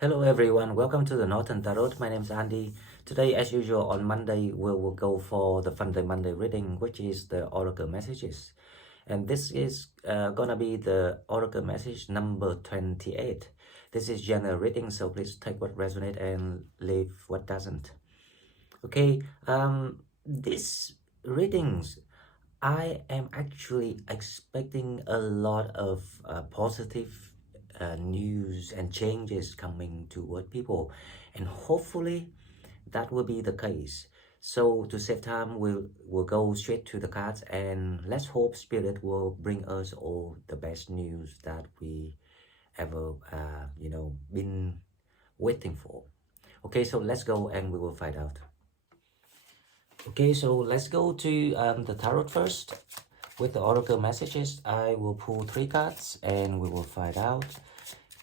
Hello everyone, welcome to the Northern Tarot. My name is Andy. Today, as usual, on Monday, we will go for the Fun Day Monday reading, which is the Oracle messages. And this is gonna be the Oracle message number 28. This is general reading, so please take what resonates and leave what doesn't. Okay, these readings, I am actually expecting a lot of positive news and changes coming toward people, and hopefully that will be the case. So to save time, we'll go straight to the cards, and let's hope Spirit will bring us all the best news that we ever been waiting for. Okay, so let's go and we will find out. Okay, so let's go to the tarot first. With the oracle messages, I will pull 3 cards and we will find out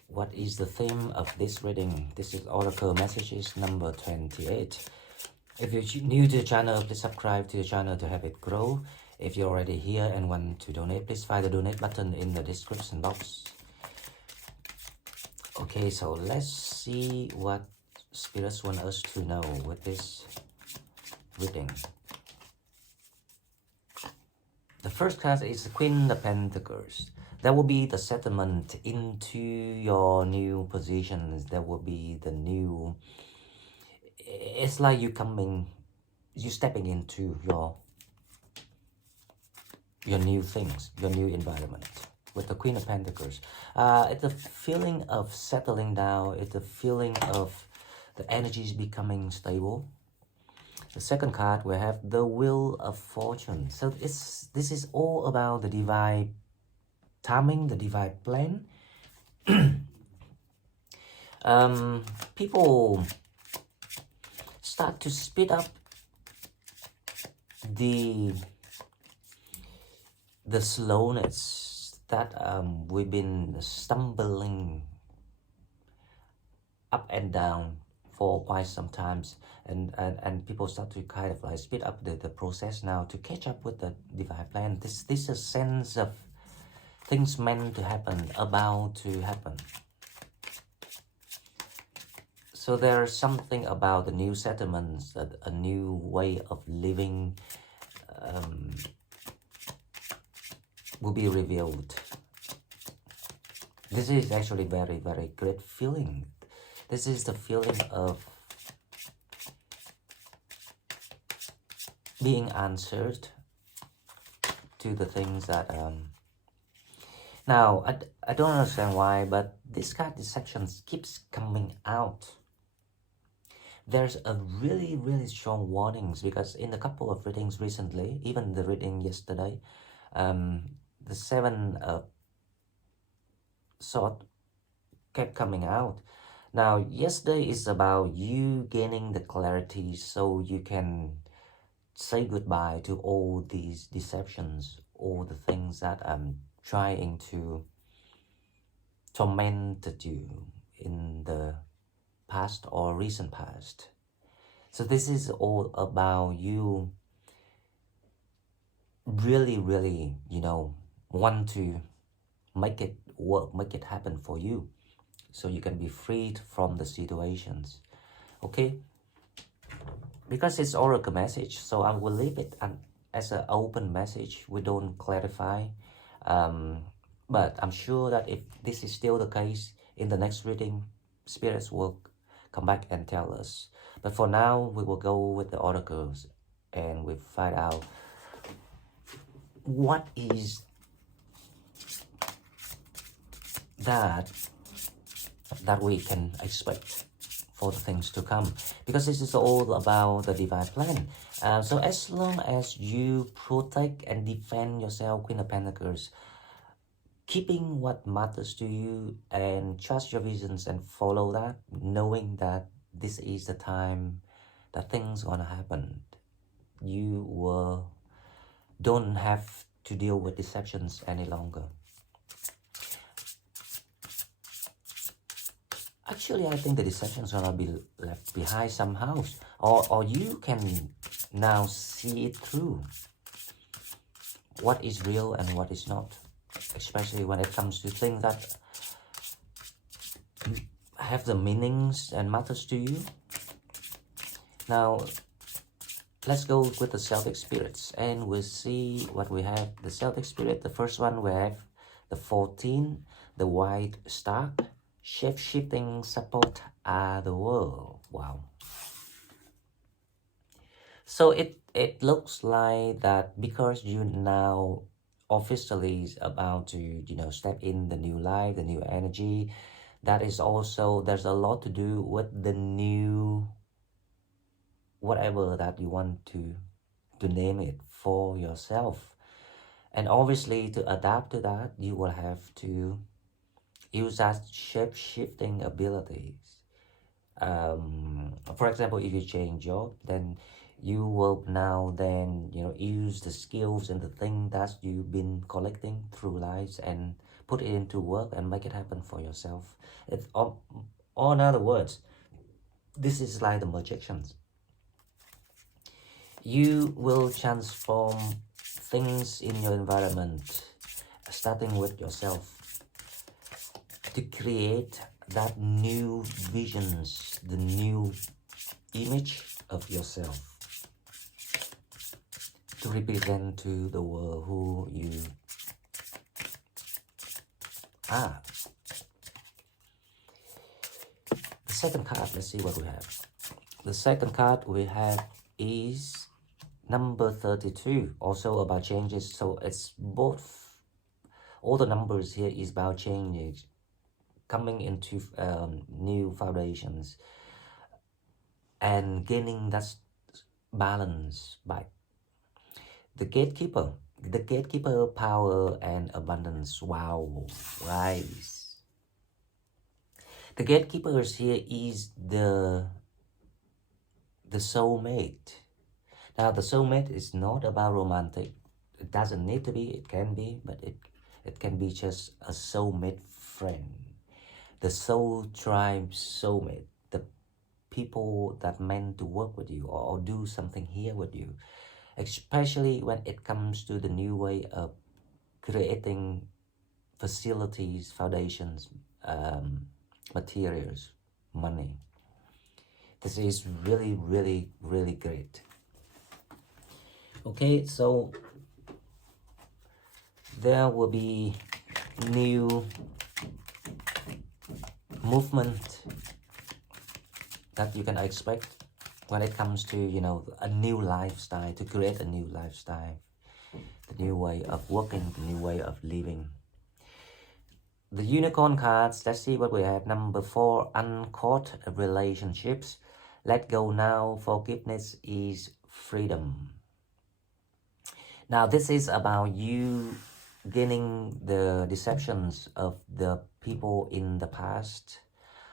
what is the theme of this reading. This is oracle messages number 28. If you're new to the channel, please subscribe to the channel to help it grow. If you're already here and want to donate, please find the donate button in the description box. Okay, so let's see what spirits want us to know with this reading. The first card is the Queen of Pentacles. That will be the settlement into your new positions. That will be the new... It's like you stepping into your new things, your new environment. With the Queen of Pentacles, it's a feeling of settling down. It's a feeling of the energies becoming stable. The second card, we have the Wheel of Fortune. So this is all about the divine timing, the divine plan. People start to speed up the slowness that we've been stumbling up and down for quite some times, and people start to kind of like speed up the process now to catch up with the divine plan. This is a sense of things meant to happen, about to happen. So there's something about the new settlements, that a new way of living will be revealed. This is actually very, very great feeling. This is the feeling of being answered to the things that... Now, I don't understand why, but this card deception keeps coming out. There's a really, really strong warnings, because in a couple of readings recently, even the reading yesterday, the 7 of Swords kept coming out. Now, yesterday is about you gaining the clarity so you can say goodbye to all these deceptions, all the things that trying to torment you in the past or recent past. So this is all about you really, really, want to make it work, make it happen for you, so you can be freed from the situations. Okay, because it's oracle message, so I will leave it as an open message. We don't clarify, but I'm sure that if this is still the case, in the next reading, spirits will come back and tell us. But for now, we will go with the oracles and we find out what is that we can expect for the things to come, because this is all about the divine plan. So as long as you protect and defend yourself, Queen of Pentacles, keeping what matters to you and trust your visions and follow that, knowing that this is the time that things gonna happen, you don't have to deal with deceptions any longer. Actually, I think the deception is gonna be left behind somehow, or you can now see it through what is real and what is not, especially when it comes to things that have the meanings and matters to you. Now, let's go with the Celtic spirits and we'll see what we have. The Celtic spirit, the first one we have the 14, the white star, shape-shifting support the world. Wow. So it looks like that because you now officially is about to, you know, step in the new life, the new energy. That is also, there's a lot to do with the new, whatever that you want to name it for yourself. And obviously to adapt to that, you will have to use that shape-shifting abilities. For example, if you change job, then you will now then, you know, use the skills and the thing that you've been collecting through lives and put it into work and make it happen for yourself. It's or in other words, this is like the projections. You will transform things in your environment, starting with yourself, to create that new visions, the new image of yourself, to represent to the world who you are. The second card, let's see what we have. The second card we have is number 32, also about changes. So it's both, all the numbers here is about changes, coming into new foundations and gaining that balance back. The gatekeeper, power and abundance. Wow, rise. The gatekeepers here is the soulmate. Now the soulmate is not about romantic. It doesn't need to be, it can be, but it can be just a soulmate friend. The soul tribe soulmate, the people that meant to work with you or do something here with you, especially when it comes to the new way of creating facilities, foundations, materials, money. This is really, really, really great. Okay, so there will be new movement that you can expect when it comes to, you know, a new lifestyle, to create a new lifestyle, the new way of working, the new way of living. The unicorn cards, let's see what we have. Number 4, uncaught relationships. Let go now, forgiveness is freedom. Now this is about you gaining the deceptions of the people in the past,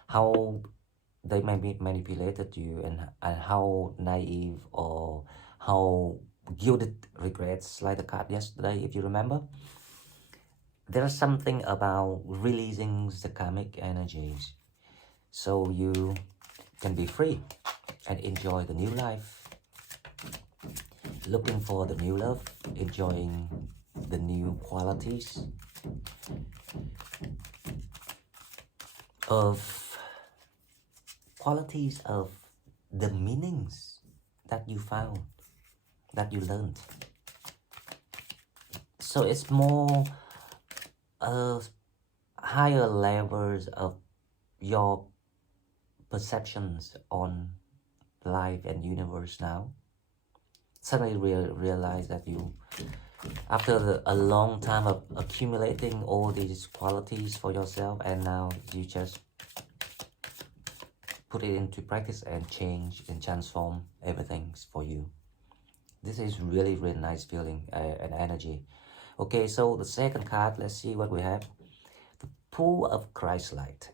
how they may be manipulated you, and how naive or how gilded regrets, like the card yesterday, if you remember. There's something about releasing the karmic energies so you can be free and enjoy the new life, looking for the new love, enjoying the new qualities of the meanings that you found, that you learned. So it's more higher levels of your perceptions on life and universe now. Suddenly realize that you, after a long time of accumulating all these qualities for yourself, and now you just put it into practice and change and transform everything for you. This is really, really nice feeling and energy. Okay, so the second card, let's see what we have. The pool of Christ light.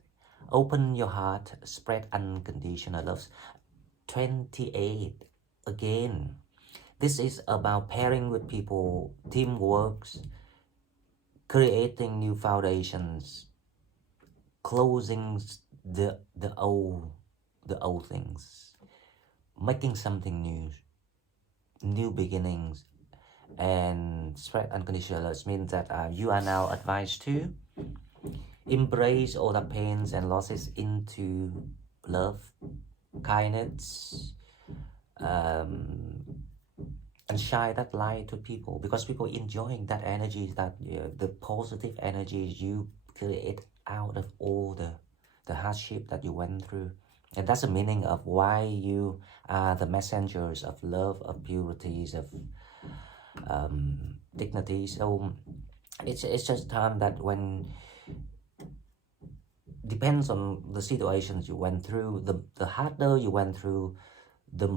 Open your heart, spread unconditional love. 28, again. This is about pairing with people, teamwork, creating new foundations, closing the old things, making something new beginnings, and spread unconditional love means that you are now advised to embrace all the pains and losses into love, kindness, um, and shine that light to people, because people enjoying that energy, that the positive energy you create out of all the hardship that you went through. And that's the meaning of why you are the messengers of love, of purities, of dignity. So it's just time that when depends on the situations you went through, the harder you went through, the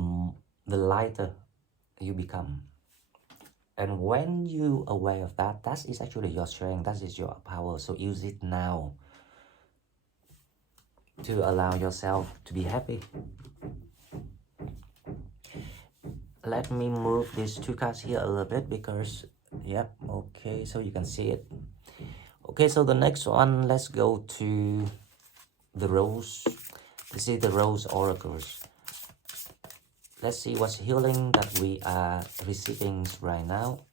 lighter you become. And when you aware of that, that is actually your strength, that is your power. So use it now to allow yourself to be happy. Let me move these two cards here a little bit because, yep, okay, so you can see it. Okay, so the next one, let's go to the Rose. This is the Rose Oracles. Let's see what's healing that we are receiving right now.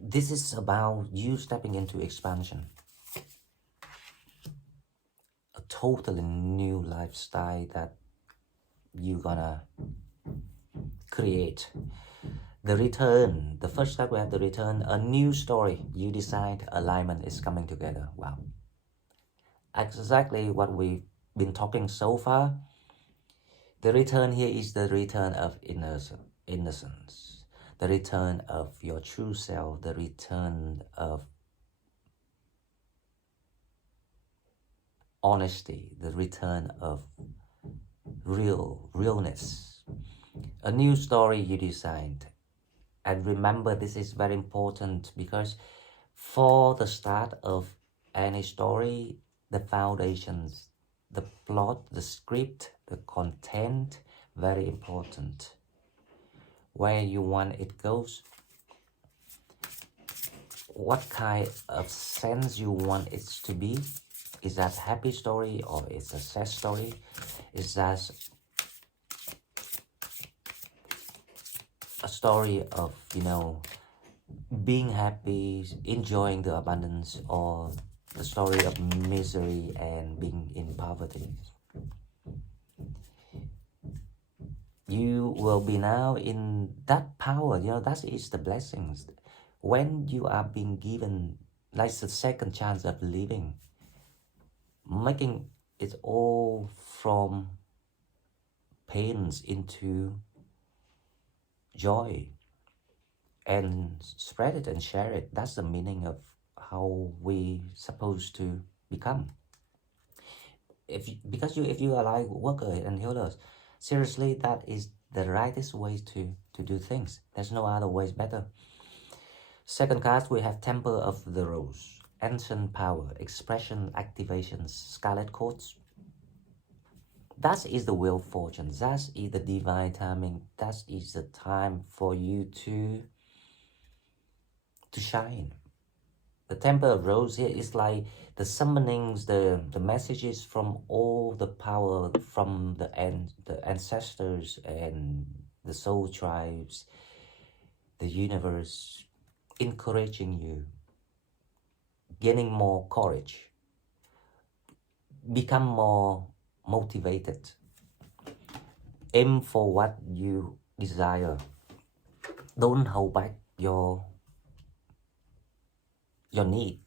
This is about you stepping into expansion. A totally new lifestyle that you're gonna create. The return, the first step we have the return, a new story. You decide alignment is coming together. Wow. Exactly what we've been talking so far. The return here is the return of innocence, the return of your true self, the return of honesty, the return of realness. A new story you designed. And remember, this is very important because for the start of any story, the foundations, the plot, the script, the content, very important. Where you want it goes, what kind of sense you want it to be. Is that happy story or it's a sad story? Is that a story of, being happy, enjoying the abundance, or the story of misery and being in poverty? You will be now in that power, that is the blessings. When you are being given like the second chance of living, making it all from pains into joy, and spread it and share it. That's the meaning of how we supposed to become. If you are like worker and healers, seriously, that is the rightest way to do things. There's no other ways better. Second card, we have Temple of the Rose, ancient power, expression, activations, scarlet coats. That is the wheel of fortune. That is the divine timing. That is the time for you to shine. The Temple of Rose here is like the summonings, the messages from all the power from the ancestors and the soul tribes, the universe, encouraging you, gaining more courage, become more motivated, aim for what you desire, don't hold back your need,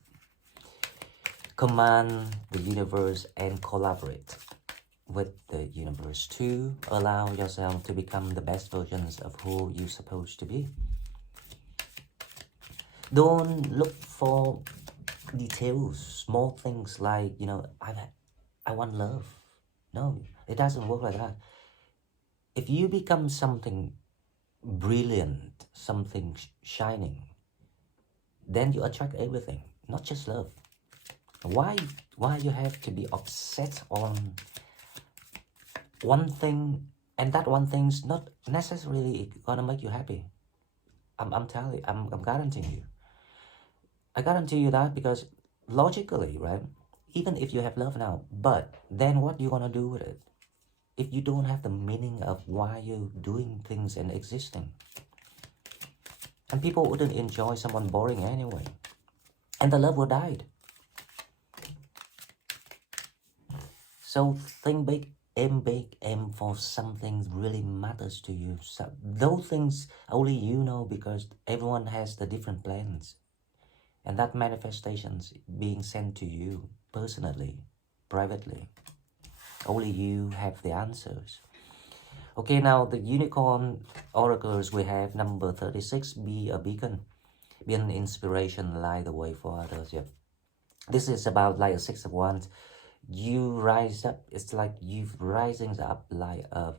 command the universe and collaborate with the universe to allow yourself to become the best versions of who you're supposed to be. Don't look for details, small things like, I want love. No, it doesn't work like that. If you become something brilliant, something shining, then you attract everything, not just love. Why you have to be obsessed on one thing, and that one thing's not necessarily gonna make you happy? I'm telling you, I'm guaranteeing you. I guarantee you that, because logically, right? Even if you have love now, but then what you gonna do with it? If you don't have the meaning of why you're doing things and existing. And people wouldn't enjoy someone boring anyway. and the love will die. So think big, aim for something really matters to you. So those things only you know, because everyone has the different plans. And that manifestations being sent to you personally, privately. Only you have the answers. Okay, now the unicorn oracles we have number 36, be a beacon, be an inspiration, light the way for others. Yeah. This is about like a 6 of Wands. You rise up, it's like you rising up like a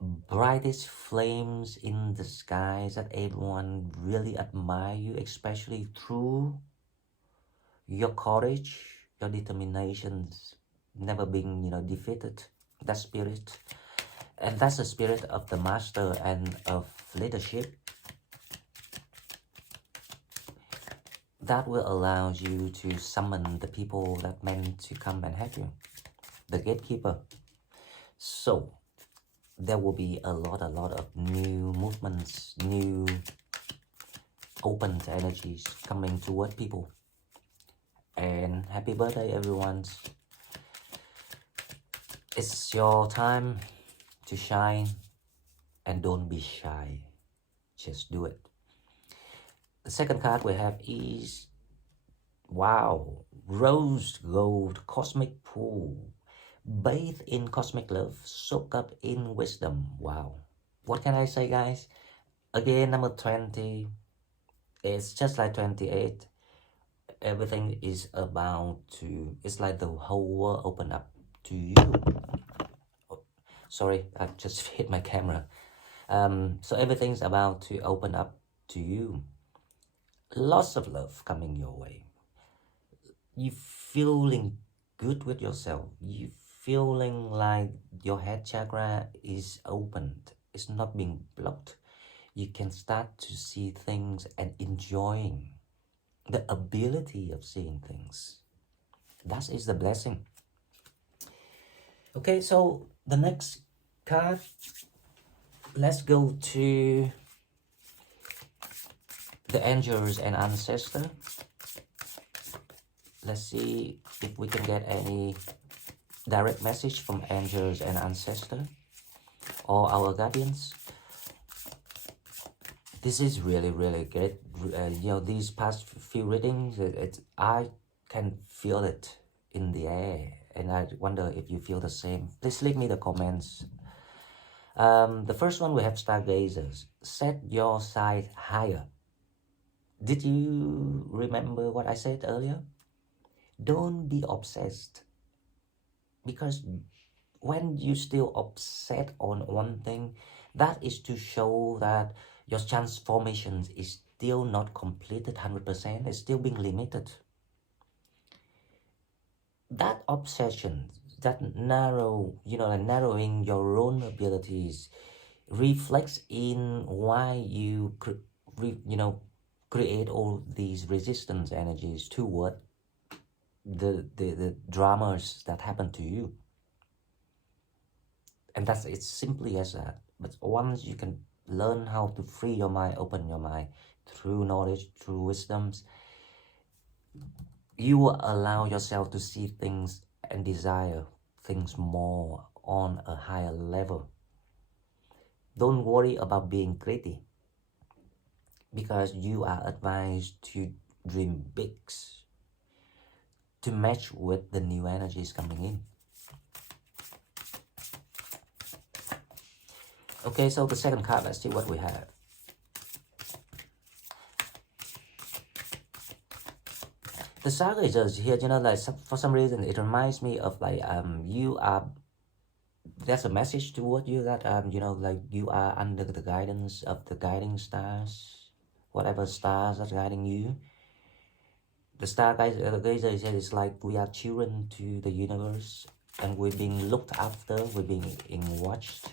brightest flames in the skies that everyone really admire you, especially through your courage, your determinations, never being, defeated. That spirit, and that's the spirit of the master and of leadership that will allow you to summon the people that meant to come and help you, the gatekeeper. So there will be a lot of new movements, new open energies coming toward people. And happy birthday, everyone. It's your time to shine, and don't be shy. Just do it. The second card we have is, wow, rose gold cosmic pool. Bathe in cosmic love, soak up in wisdom. Wow. What can I say, guys? Again, number 20. It's just like 28. Everything is about to, it's like the whole world open up to you. Oh, sorry, I just hit my camera. So everything's about to open up to you. Lots of love coming your way. You feeling good with yourself. You feeling like your head chakra is opened. It's not being blocked. You can start to see things and enjoying the ability of seeing things. That is the blessing. Okay, so the next card, let's go to the angels and ancestor. Let's see if we can get any direct message from angels and ancestor or our guardians. This is really great. These past few readings, I can feel it in the air, and I wonder if you feel the same. Please leave me the comments. The first one we have stargazers. Set your sight higher. Did you remember what I said earlier? Don't be obsessed, because when you still upset on one thing, that is to show that your transformation is still not completed 100%, it's still being limited. That obsession, that narrowing your own abilities reflects in why you create all these resistance energies toward the dramas that happen to you. And that's, it's simply as that. But once you can learn how to free your mind, open your mind through knowledge, through wisdoms, you will allow yourself to see things and desire things more on a higher level. Don't worry about being greedy, because you are advised to dream big, to match with the new energies coming in. Okay, so the second card, let's see what we have. The saga is just here, like for some reason it reminds me of like there's a message toward you that like you are under the guidance of the guiding stars, whatever stars are guiding you. The stargazer is like we are children to the universe, and we're being looked after, we're being watched.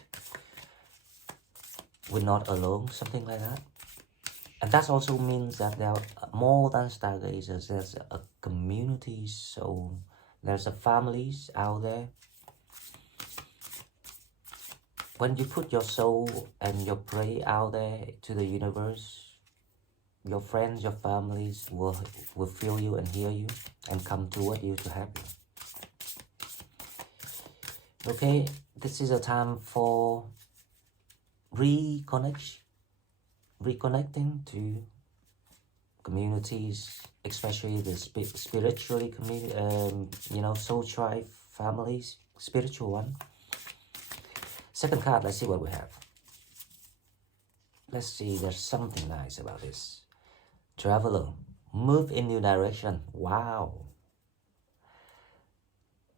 We're not alone, something like that. And that also means that there are more than stargazers. There's a community, so there's a families out there. When you put your soul and your prayer out there to the universe, Your friends, your families will feel you and hear you and come toward you to help you. Okay, this is a time for reconnecting to communities, especially the spiritually soul tribe families, spiritual one. Second card, let's see what we have. Let's see, there's something nice about this. Traveler, move in new direction. Wow.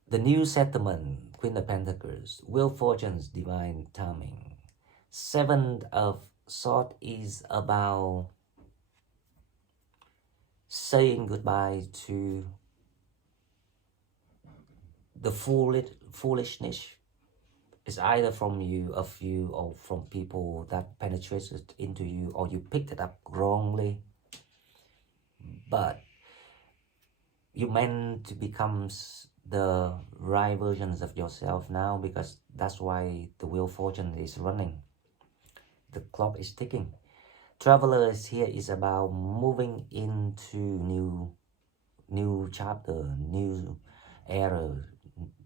The new settlement, Queen of Pentacles, Wheel Fortunes, divine timing. Seven of Swords is about saying goodbye to the foolishness. It's either from you, or from people that penetrated into you, or you picked it up wrongly. But you meant to become the right versions of yourself now, because that's why the Wheel Fortune is running. The clock is ticking. Travelers here is about moving into new chapter, new era,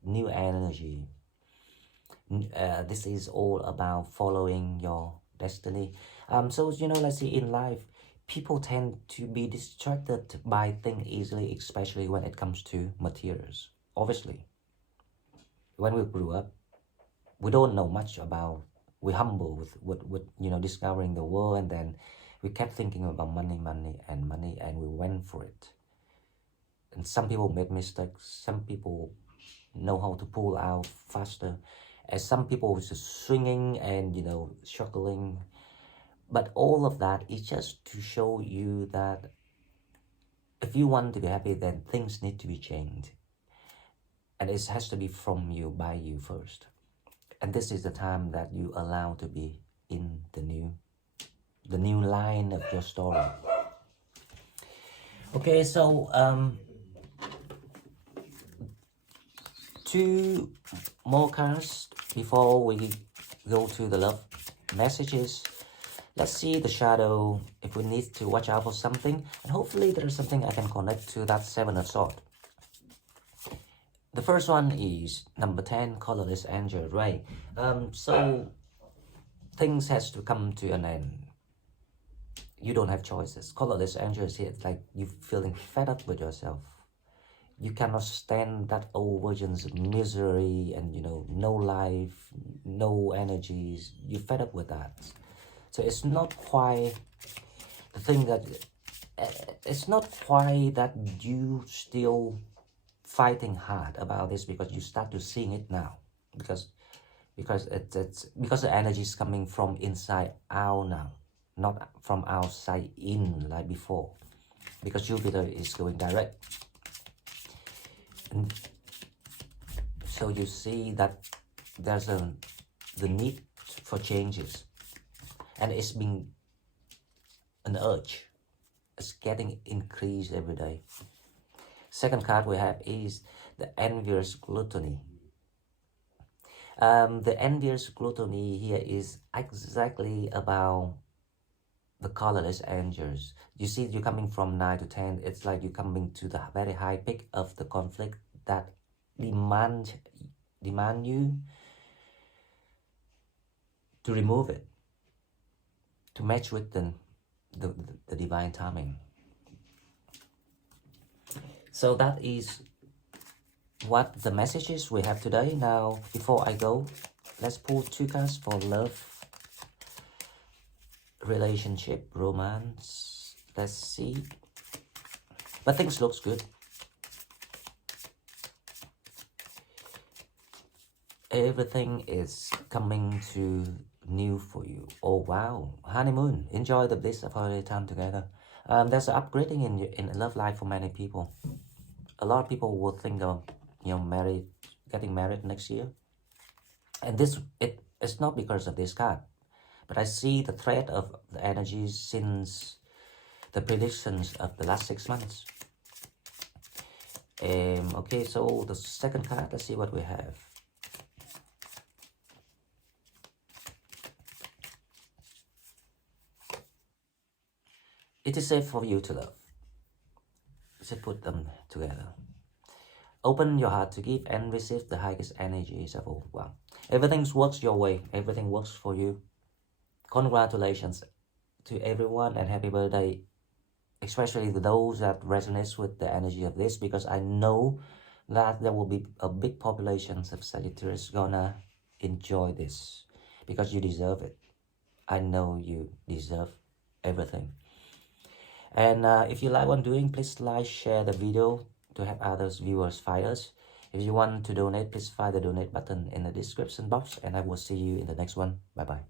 new energy. This is all about following your destiny. So let's see, in life, people tend to be distracted by things easily, especially when it comes to materials. Obviously, when we grew up, we don't know much about. We're humble with discovering the world, and then we kept thinking about money, and we went for it. And some people made mistakes. Some people know how to pull out faster, and some people was just swinging and struggling. But all of that is just to show you that if you want to be happy, then things need to be changed, and it has to be from you, by you first. And this is the time that you allow to be in the new line of your story. Okay, so two more cards before we go to the love messages. Let's see the shadow, if we need to watch out for something, and hopefully there's something I can connect to that Seven of Swords. The first one is number 10, colorless angel, right? So things has to come to an end. You don't have choices. Colorless angel is here. It's like you feeling fed up with yourself. You cannot stand that old version's misery and no life, no energies. You're fed up with that. So it's not quite the thing that it's not quite that you still fighting hard about this, because you start to seeing it now, because it's because the energy is coming from inside out now, not from outside in like before, because Jupiter is going direct. And so you see that there's the need for changes, and it's been an urge. It's getting increased every day. Second card we have is the envious gluttony. The envious gluttony here is exactly about the colorless angels. You see, you're coming from 9 to 10. It's like you're coming to the very high peak of the conflict that demand you to remove it, to match with the divine timing. So that is what the messages we have today. Now, before I go, let's pull two cards for love, relationship, romance. Let's see. But things looks good. Everything is coming to new for you. Oh wow, honeymoon. Enjoy the bliss of holiday time together. There's an upgrading in love life for many people. A lot of people will think of getting married next year, and it's not because of this card, but I see the thread of the energies since the predictions of the last 6 months. Okay, so the second card, let's see what we have. It is safe for you to love. Just put them together. Open your heart to give and receive the highest energies of all. Wow. Everything works your way. Everything works for you. Congratulations to everyone and happy birthday, especially to those that resonates with the energy of this, because I know that there will be a big population of Sagittarius gonna enjoy this because you deserve it. I know you deserve everything. And if you like what I'm doing, please like, share the video to help others viewers find us. If you want to donate, please find the donate button in the description box, and I will see you in the next one. Bye bye.